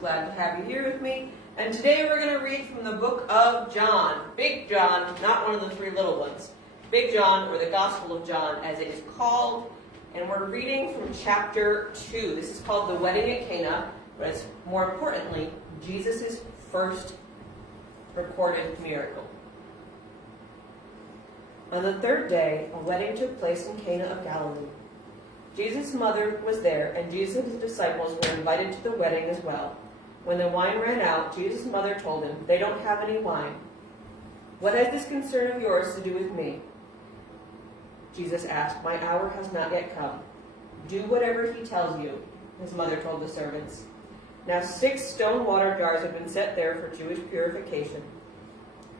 glad to have you here with me. And today we're going to read from the book of John. Big John, not one of the three little ones. Big John, or the Gospel of John, as it is called. And we're reading from chapter 2. This is called The Wedding at Cana, but it's more importantly, Jesus' first recorded miracle. On the third day, a wedding took place in Cana of Galilee. Jesus' mother was there, and Jesus' disciples were invited to the wedding as well. When the wine ran out, Jesus' mother told him, "They don't have any wine." "What has this concern of yours to do with me?" Jesus asked. "My hour has not yet come." "Do whatever he tells you," his mother told the servants. Now 6 stone water jars had been set there for Jewish purification.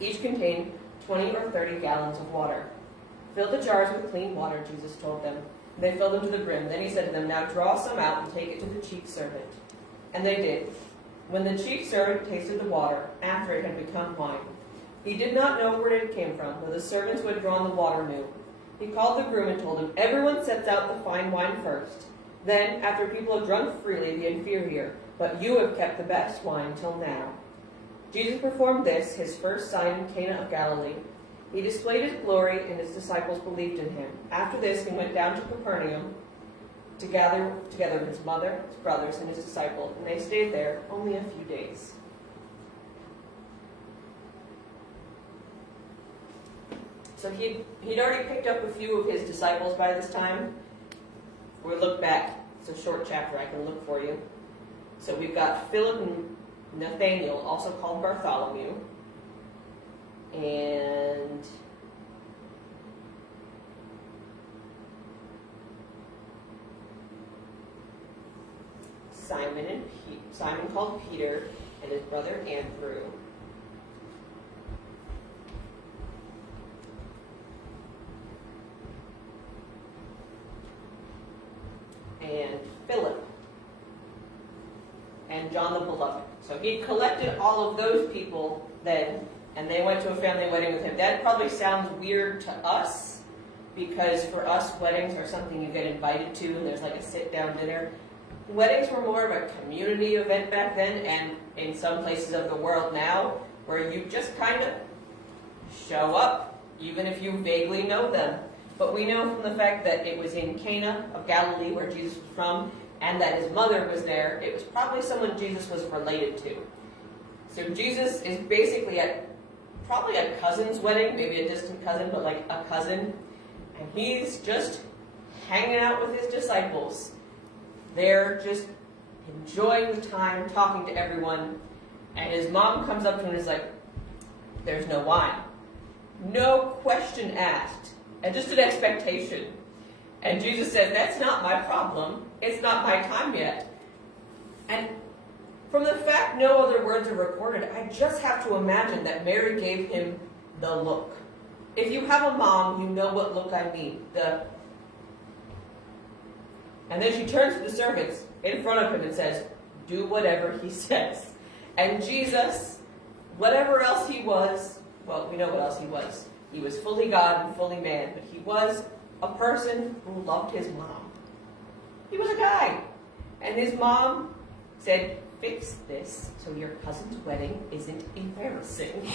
Each contained 20 or 30 gallons of water. "Fill the jars with clean water," Jesus told them. They filled them to the brim. Then he said to them, "Now draw some out and take it to the chief servant." And they did. When the chief servant tasted the water, after it had become wine, he did not know where it came from, though the servants who had drawn the water knew. He called the groom and told him, "Everyone sets out the fine wine first. Then, after people have drunk freely, the inferior, but you have kept the best wine till now." Jesus performed this, his first sign in Cana of Galilee. He displayed his glory, and his disciples believed in him. After this, he went down to Capernaum to gather together with his mother, his brothers, and his disciples, and they stayed there only a few days. So he'd already picked up a few of his disciples by this time. We look back. It's a short chapter. I can look for you. So we've got Philip and Nathaniel, also called Bartholomew, and Simon called Peter, and his brother Andrew. And Philip, and John the Beloved. So he collected all of those people then, and they went to a family wedding with him. That probably sounds weird to us, because for us, weddings are something you get invited to, and there's like a sit-down dinner. Weddings were more of a community event back then, and in some places of the world now, where you just kind of show up, even if you vaguely know them. But we know from the fact that it was in Cana of Galilee, where Jesus was from, and that his mother was there, it was probably someone Jesus was related to. So Jesus is basically at probably a cousin's wedding, maybe a distant cousin, but like a cousin, and he's just hanging out with his disciples. They're just enjoying the time, talking to everyone, and his mom comes up to him and is like, "There's no wine." No question asked, and just an expectation. And Jesus says, "That's not my problem. It's not my time yet." And from the fact no other words are recorded, I just have to imagine that Mary gave him the look. If you have a mom, you know what look I mean. And then she turns to the servants in front of him and says, "Do whatever he says." And Jesus, whatever else he was, well, we know what else he was. He was fully God and fully man, but he was a person who loved his mom. He was a guy. And his mom said, "Fix this so your cousin's wedding isn't embarrassing."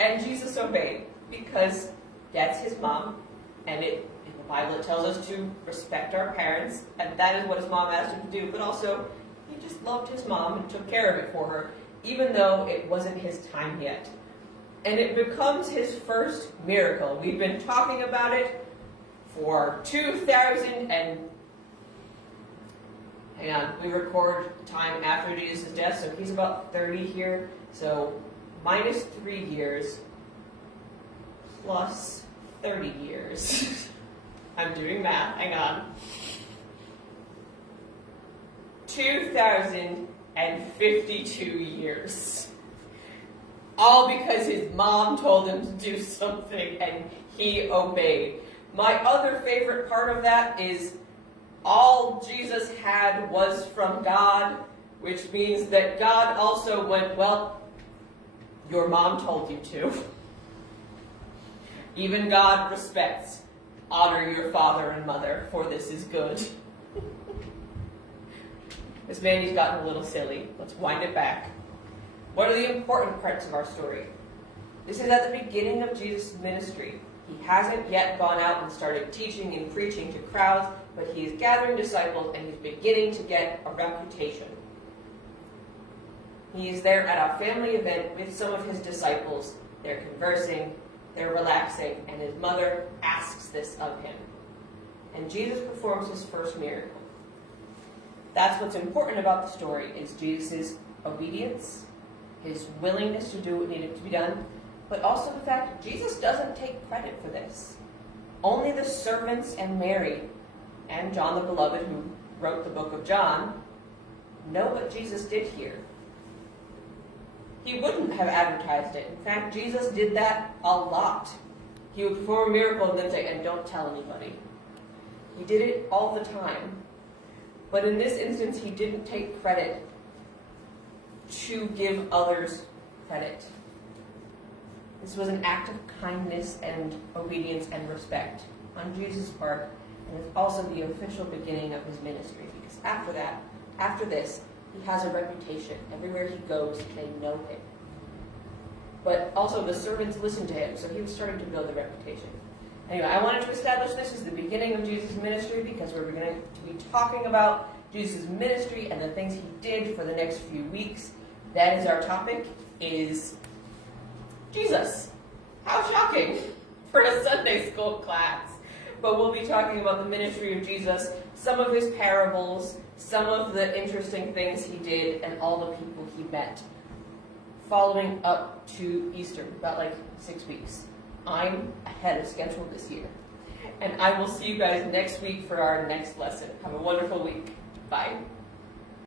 And Jesus obeyed, because that's his mom, and in the Bible it tells us to respect our parents, and that is what his mom asked him to do. But also, he just loved his mom and took care of it for her, even though it wasn't his time yet. And it becomes his first miracle. We've been talking about it for 2,000 and... Hang on, we record time after Jesus' death, so he's about 30 here. So minus 3 years plus 30 years. I'm doing math, hang on. 2,052 years. All because his mom told him to do something and he obeyed. My other favorite part of that is all Jesus had was from God, which means that God also went, "Well, your mom told you to." Even God respects, "Honor your father and mother, for this is good." This Mandy's gotten a little silly. Let's wind it back. What are the important parts of our story? This is at the beginning of Jesus' ministry. He hasn't yet gone out and started teaching and preaching to crowds, but he is gathering disciples and he's beginning to get a reputation. He is there at a family event with some of his disciples. They're conversing, they're relaxing, and his mother asks this of him. And Jesus performs his first miracle. That's what's important about the story, is Jesus' obedience, his willingness to do what needed to be done, but also the fact that Jesus doesn't take credit for this. Only the servants and Mary and John the Beloved, who wrote the book of John, know what Jesus did here. He wouldn't have advertised it. In fact, Jesus did that a lot. He would perform a miracle and then say, and don't tell anybody. He did it all the time. But in this instance, he didn't take credit to give others credit. This was an act of kindness and obedience and respect on Jesus' part, and it's also the official beginning of his ministry, because after this, he has a reputation. Everywhere he goes, they know him. But also the servants listened to him, so he was starting to build a reputation. Anyway, I wanted to establish this as the beginning of Jesus' ministry because we're going to be talking about Jesus' ministry and the things he did for the next few weeks. That is our topic, is Jesus. How shocking for a Sunday school class. But we'll be talking about the ministry of Jesus, some of his parables, some of the interesting things he did, and all the people he met, following up to Easter, about 6 weeks. I'm ahead of schedule this year. And I will see you guys next week for our next lesson. Have a wonderful week. Bye.